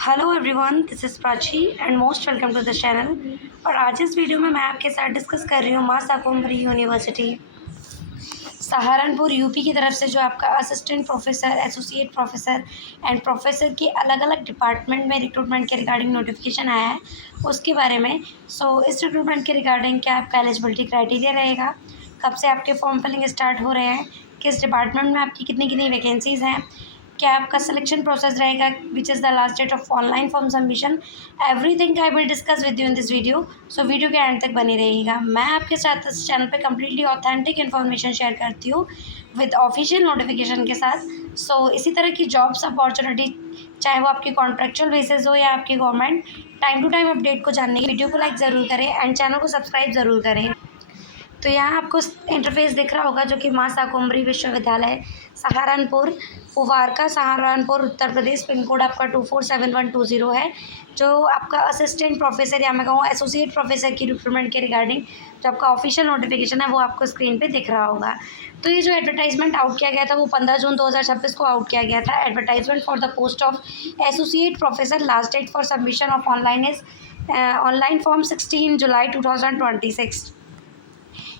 Hello everyone, this is Prachi and most welcome to the channel. और आज इस video में मैं आपके साथ डिस्कस कर रही हूँ मां शाकंभरी यूनिवर्सिटी सहारनपुर यूपी की तरफ से जो आपका assistant professor, associate professor and professor की अलग अलग डिपार्टमेंट में रिक्रूटमेंट के रिगार्डिंग नोटिफिकेशन आया है उसके बारे में। इस रिक्रूटमेंट के रिगार्डिंग क्या आपका एलिजिबिलिटी क्राइटेरिया रहेगा, कब से आपके फॉर्म फिलिंग स्टार्ट हो रहे हैं, किस डिपार्टमेंट में आपकी कितनी कितनी वैकेंसीज़ हैं, क्या आपका सिलेक्शन प्रोसेस रहेगा, which is the last date of online form submission, everything I will discuss with you in this video. So video के एंड तक बनी रहेगा। मैं आपके साथ इस चैनल पे कम्प्लीटली ऑथेंटिक इन्फॉर्मेशन शेयर करती हूँ विद ऑफिशियल नोटिफिकेशन के साथ। इसी तरह की जॉब्स अपॉर्चुनिटी, चाहे वो आपकी कॉन्ट्रेक्चुअल बेसिस हो या आपकी government, time to time update को जानने के वीडियो को लाइक ज़रूर करें एंड चैनल को सब्सक्राइब ज़रूर करें। तो यहाँ आपको इंटरफेस दिख रहा होगा जो कि मां शाकंभरी विश्वविद्यालय सहारनपुर, फुवारका, सहारनपुर, उत्तर प्रदेश। पिन कोड आपका 247120 है। जो आपका असिस्टेंट प्रोफेसर या मैं कहूँ एसोसिएट प्रोफेसर की रिक्रूटमेंट के रिगार्डिंग जो आपका ऑफिशियल नोटिफिकेशन है वो आपको स्क्रीन पे दिख रहा होगा। तो ये जो एडवर्टाइजमेंट आउट किया गया था वो 15 जून 2026 को आउट किया गया था। Advertisement for the post of associate professor, last date for submission of online is online form 16 जुलाई 2026।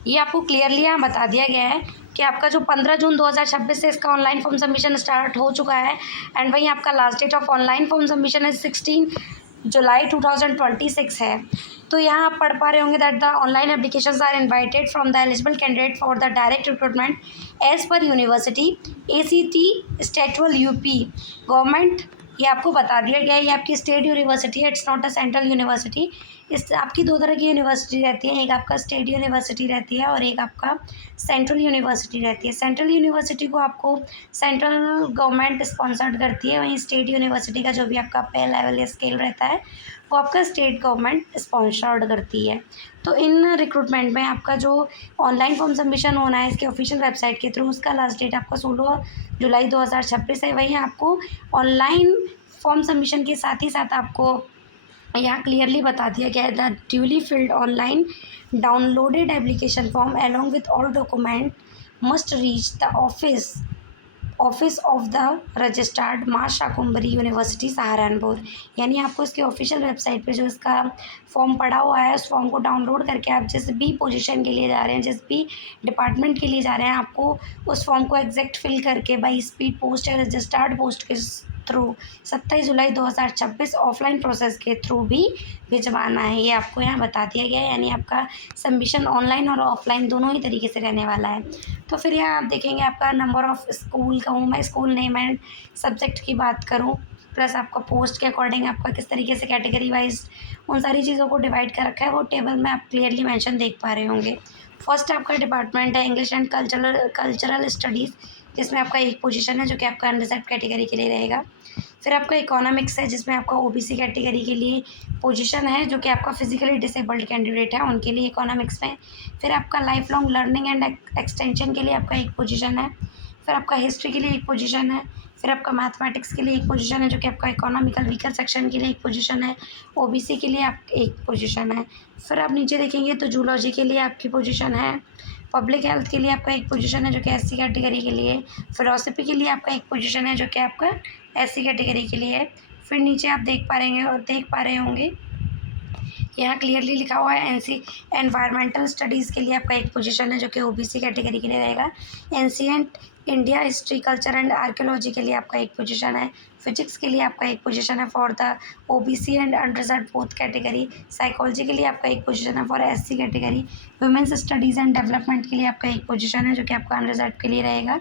ये आपको क्लियरली यहाँ बता दिया गया है कि आपका जो 15 जून 2026 से इसका ऑनलाइन फॉर्म सबमिशन स्टार्ट हो चुका है एंड वहीं आपका last date of online form submission है 16 जुलाई 2026 है। तो यहाँ आप पढ़ पा रहे होंगे that the online applications are invited from the eligible candidate for the direct recruitment as per university ACT statute UP government. ये आपको बता दिया गया है, ये आपकी स्टेट यूनिवर्सिटी है, it's not a central university. इस आपकी दो तरह की यूनिवर्सिटी रहती है, एक आपका स्टेट यूनिवर्सिटी रहती है और एक आपका सेंट्रल यूनिवर्सिटी रहती है। सेंट्रल यूनिवर्सिटी को आपको सेंट्रल गवर्नमेंट स्पॉन्सर्ड करती है, वहीं स्टेट यूनिवर्सिटी का जो भी आपका पे लेवल या स्केल रहता है वो आपका स्टेट गवर्नमेंट स्पॉन्सर्ड करती है। तो इन रिक्रूटमेंट में आपका जो ऑनलाइन फॉर्म सबमिशन होना है इसके ऑफिशियल वेबसाइट के थ्रू, उसका लास्ट डेट आपका 16 जुलाई 2026 है। वहीं आपको ऑनलाइन फॉर्म सबमिशन के साथ ही साथ आपको यहाँ क्लियरली बता दिया गया है that duly field online downloaded application form along with all document must reach the office of the registered मां शाकंभरी यूनिवर्सिटी सहारनपुर। यानी आपको इसकी ऑफिशियल वेबसाइट पे जो इसका फॉर्म पड़ा हुआ है उस फॉर्म को डाउनलोड करके आप जिस भी पोजीशन के लिए जा रहे हैं, जिस भी डिपार्टमेंट के लिए जा रहे हैं, आपको उस फॉर्म को एग्जैक्ट फिल करके बाई स्पीड पोस्ट या रजिस्टर्ड पोस्ट के थ्रू 27 जुलाई 2026 ऑफलाइन प्रोसेस के थ्रू भी भिजवाना है। ये आपको यहाँ बता दिया गया है। यानी आपका सबमिशन ऑनलाइन और ऑफलाइन दोनों ही तरीके से रहने वाला है। तो फिर यहाँ आप देखेंगे आपका नंबर ऑफ़ स्कूल कहूँ मैं, स्कूल नेम एंड सब्जेक्ट की बात करूँ, प्लस आपका पोस्ट के अकॉर्डिंग आपका किस तरीके से कैटेगरी वाइज उन सारी चीज़ों को डिवाइड कर रखा है वो टेबल में आप क्लियरली मेंशन देख पा रहे होंगे। फर्स्ट आपका डिपार्टमेंट है इंग्लिश एंड कल्चरल स्टडीज़, जिसमें आपका एक पोजीशन है जो कि आपका अनरिजर्व कैटेगरी के लिए रहेगा। फिर आपका इकोनॉमिक्स है जिसमें आपका OBC कैटेगरी के लिए पोजीशन है जो कि आपका फिजिकली डिसेबल्ड कैंडिडेट है उनके लिए इकोनॉमिक्स में। फिर आपका life long learning and extension के लिए आपका एक पोजीशन है। फिर आपका हिस्ट्री के लिए एक पोजीशन है। फिर आपका मैथमेटिक्स के लिए एक पोजीशन है जो कि आपका इकोनॉमिकल वीकर सेक्शन के लिए एक पोजीशन है। OBC के लिए आप एक पोजीशन है। फिर आप नीचे देखेंगे तो जूलॉजी के लिए आपकी पोजीशन है। पब्लिक हेल्थ के लिए आपका एक पोजीशन है जो कि SC कैटेगरी के लिए। फिलॉसफी के लिए आपका एक पोजीशन है जो कि आपका SC कैटेगरी के लिए है। फिर नीचे आप देख पा रहे होंगे यहाँ क्लियरली लिखा हुआ है एनवायरमेंटल स्टडीज़ के लिए आपका एक पोजीशन है जो कि OBC कैटेगरी के लिए रहेगा। Ancient India history culture and archaeology के लिए आपका एक पोजीशन है। फिजिक्स के लिए आपका एक पोजीशन है for the OBC and unreserved both category. Psychology के लिए आपका एक पोजीशन है for SC category. Women's studies and development के लिए आपका एक पोजीशन है जो कि आपका अनरिजर्व्ड के लिए रहेगा।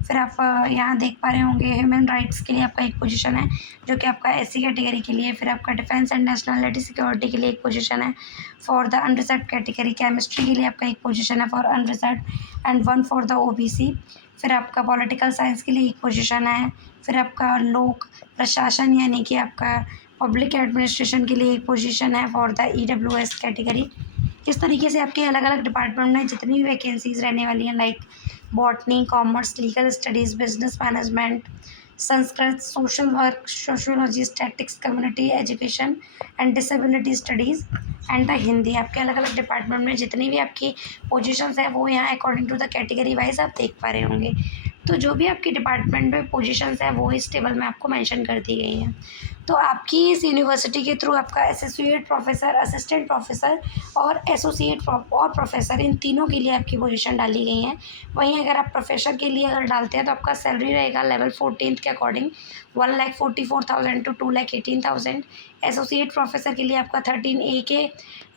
फिर आप यहाँ देख पा रहे होंगे ह्यूमन राइट्स के लिए आपका एक पोजीशन है जो कि आपका SC कैटेगरी के लिए। फिर आपका डिफेंस एंड नेशनलिटी सिक्योरिटी के लिए एक पोजीशन है for the unreserved category. Chemistry के लिए आपका एक पोजीशन है for unreserved and one for the OBC। फिर आपका पॉलिटिकल साइंस के लिए एक पोजीशन है। फिर आपका लोक प्रशासन यानी कि आपका पब्लिक एडमिनिस्ट्रेशन के लिए एक पोजीशन है फॉर द EWS कैटेगरी। इस तरीके से आपके अलग अलग डिपार्टमेंट में जितनी भी वैकेंसीज़ रहने वाली हैं like botany, commerce, legal studies, business management, Sanskrit, social work, sociology, statics, community education and disability studies and the Hindi, आपके अलग अलग डिपार्टमेंट में जितनी भी आपकी पोजीशंस हैं वो यहाँ according to the category wise आप देख पा रहे होंगे। तो जो भी आपके डिपार्टमेंट में पोजीशंस है वो इस टेबल में आपको मेंशन कर दी गई हैं। तो आपकी इस यूनिवर्सिटी के थ्रू आपका एसोसिएट प्रोफेसर, असिस्टेंट प्रोफेसर और एसोसिएट और प्रोफेसर, इन तीनों के लिए आपकी पोजीशन डाली गई हैं। वहीं अगर आप प्रोफेसर के लिए अगर डालते हैं तो आपका सैलरी रहेगा लेवल 14th के अकॉर्डिंग 1,44,000 to 2,18,000। एसोसिएट प्रोफेसर के लिए आपका 13A के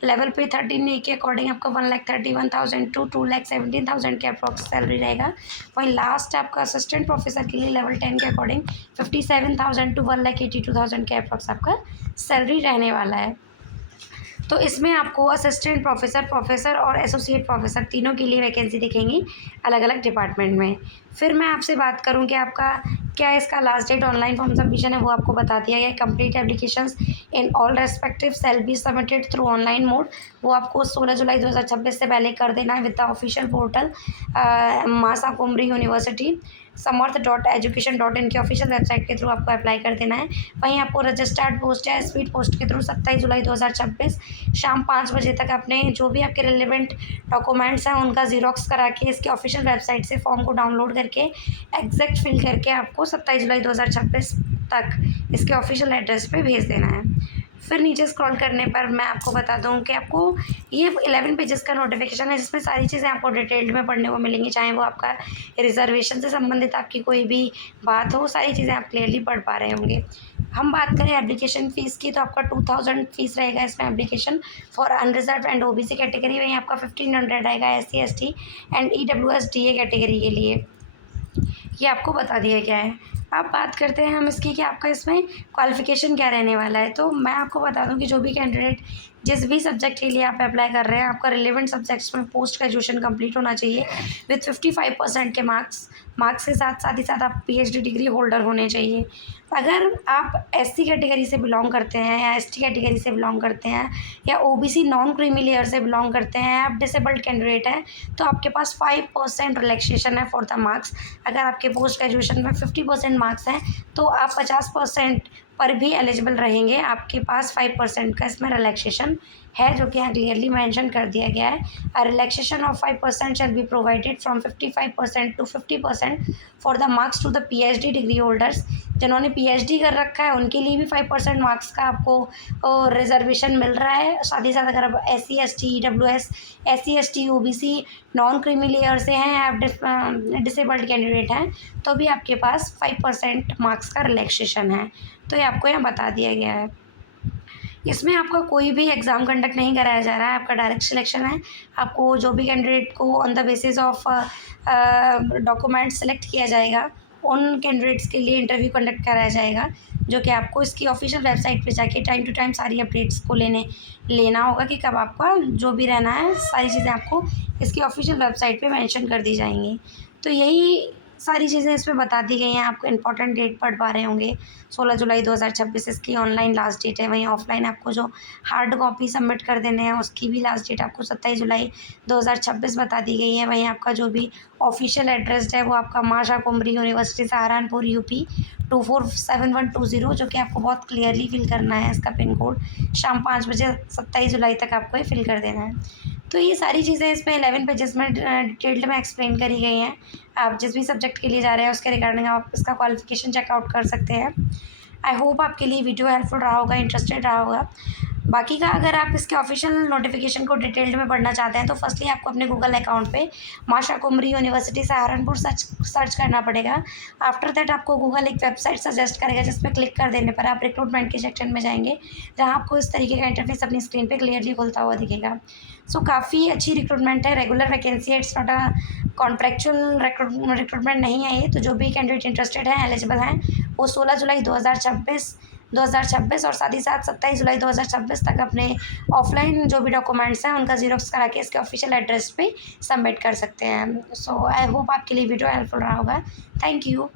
लेवल पे 13A के अकॉर्डिंग आपका 1,31,000 to 2,17,000 के अप्रॉक्स सैलरी रहेगा। वहीं लास्ट आपका असिस्टेंट प्रोफेसर के लिए लेवल 10 के अकॉर्डिंग 57,000 to 1,82,000 के अप्रॉक्स आपका सैलरी रहने वाला है। तो इसमें आपको असिस्टेंट प्रोफेसर, प्रोफेसर और एसोसिएट प्रोफेसर तीनों के लिए वैकेंसी दिखेंगी अलग अलग डिपार्टमेंट में। फिर मैं आपसे बात करूं कि आपका क्या इसका last date online form submission है वो आपको बता दिया गया है। Complete applications in all respective shall be submitted through online mode. वो आपको 16 जुलाई 2026 से पहले कर देना है विद द ऑफिशियल पोर्टल मासा कुमरी यूनिवर्सिटी समर्थ.education.in के ऑफिशियल वेबसाइट के थ्रू आपको अप्लाई कर देना है। वहीं आपको रजिस्टर्ड पोस्ट या स्पीड पोस्ट के थ्रू 27 जुलाई 2026 शाम 5 बजे तक अपने जो भी आपके रिलेवेंट डॉक्यूमेंट्स हैं उनका ज़ीरॉक्स करा के इसके ऑफिशियल वेबसाइट से फॉर्म को डाउनलोड करके एग्जैक्ट फिल करके आपको 27 जुलाई 2026 तक इसके ऑफिशियल एड्रेस पे भेज देना है। फिर नीचे स्क्रॉल करने पर मैं आपको बता दूं कि आपको ये 11 पेजेस का नोटिफिकेशन है जिसमें सारी चीज़ें आपको डिटेल्ड में पढ़ने को मिलेंगी, चाहे वो आपका रिजर्वेशन से संबंधित आपकी कोई भी बात हो, सारी चीज़ें आप क्लियरली पढ़ पा रहे होंगे। हम बात करें एप्लीकेशन फ़ीस की तो आपका 2000 फीस रहेगा इसमें application for unreserved and OBC category. वहीं आपका 1500 आएगा SC ST and EWS DA category के लिए। ये आपको बता दिया गया है। अब बात करते हैं हम इसकी कि आपका इसमें क्वालिफ़िकेशन क्या रहने वाला है। तो मैं आपको बता दूं कि जो भी कैंडिडेट जिस भी सब्जेक्ट के लिए आप अप्लाई कर रहे हैं आपका रिलेवेंट सब्जेक्ट्स में पोस्ट ग्रेजुएशन कंप्लीट होना चाहिए विथ 55% के मार्क्स के साथ ही साथ आप PhD डिग्री होल्डर होने चाहिए। अगर आप SC कैटेगरी से बिलोंग करते हैं या ST कैटेगरी से बिलोंग करते हैं या OBC नॉन क्रीमी लेयर से बिलोंग करते हैं, आप डिसेबल्ड कैंडिडेट हैं तो आपके पास 5% रिलैक्सेशन है फॉर द मार्क्स। अगर आपके पोस्ट ग्रेजुएशन में 50% मार्क्स हैं तो आप 50% पर भी एलिजिबल रहेंगे। आपके पास 5% का इसमें रिलैक्सेशन है जो कि यहाँ क्लियरली मेंशन कर दिया गया है। A relaxation of 5% shall be provided from 55% to 50% for the marks to the PhD degree holders. जिन्होंने PhD कर रखा है उनके लिए भी 5% मार्क्स का आपको रिजर्वेशन मिल रहा है। साथ ही साथ अगर आप SC ST EWS SC ST OBC non creamy layer से हैं, आप डिसेबल्ड कैंडिडेट हैं तो भी आपके पास 5% मार्क्स का रिलैक्सेशन है। तो ये आपको यहाँ बता दिया गया है। इसमें आपका कोई भी एग्ज़ाम कंडक्ट नहीं कराया जा रहा है, आपका डायरेक्ट सिलेक्शन है। आपको जो भी कैंडिडेट को on the basis of document select किया जाएगा उन कैंडिडेट्स के लिए इंटरव्यू कंडक्ट कराया जाएगा जो कि आपको इसकी ऑफिशियल वेबसाइट पे जाके टाइम टू टाइम सारी अपडेट्स को लेना होगा कि कब आपका जो भी रहना है, सारी चीज़ें आपको इसकी ऑफिशियल वेबसाइट पे मेंशन कर दी जाएंगी। तो यही सारी चीज़ें इसमें बता दी गई हैं। आपको इंपॉर्टेंट डेट पढ़ पा रहे होंगे 16 जुलाई 2026 इसकी ऑनलाइन लास्ट डेट है। वहीं ऑफलाइन आपको जो हार्ड कॉपी सबमिट कर देने हैं उसकी भी लास्ट डेट आपको 27 जुलाई 2026 बता दी गई है। वहीं आपका जो भी ऑफिशियल एड्रेस है वो आपका माशा कुमरी यूनिवर्सिटी सहारनपुर UP 247120 जो कि आपको बहुत क्लियरली फिल करना है। इसका पिन कोड शाम 5 बजे 27 जुलाई तक आपको ये फिल कर देना है। तो ये सारी चीज़ें इसमें 11 पेजेस में डिटेल्ड में एक्सप्लेन करी गई हैं। आप जिस भी सब्जेक्ट के लिए जा रहे हैं उसके रिगार्डिंग आप इसका क्वालिफिकेशन चेकआउट कर सकते हैं। आई होप आपके लिए वीडियो हेल्पफुल रहा होगा, इंटरेस्टेड रहा होगा। बाकी का अगर आप इसके ऑफिशियल नोटिफिकेशन को डिटेल्ड में पढ़ना चाहते हैं तो फर्स्टली आपको अपने गूगल अकाउंट पे माशा कुमरी यूनिवर्सिटी सहारनपुर सर्च करना पड़ेगा। आफ्टर दैट आपको गूगल एक वेबसाइट सजेस्ट करेगा जिसमें क्लिक कर देने पर आप रिक्रूटमेंट के सेक्शन में जाएंगे जहां आपको इस तरीके का इंटरफेस अपनी स्क्रीन पे क्लियरली खुलता हुआ दिखेगा। सो काफ़ी अच्छी रिक्रूटमेंट है, रेगुलर वैकेंसी है, it's not a contractual recruitment नहीं है ये। तो जो भी कैंडिडेट इंटरेस्टेड हैं, एलिजिबल हैं, वो 16 जुलाई 2026 और साथ ही साथ 27 जुलाई 2026 तक अपने ऑफलाइन जो भी डॉक्यूमेंट्स हैं उनका ज़ीरॉक्स करा के इसके ऑफिशियल एड्रेस पे सबमिट कर सकते हैं। सो आई होप आपके लिए वीडियो हेल्पफुल रहा होगा। Thank you.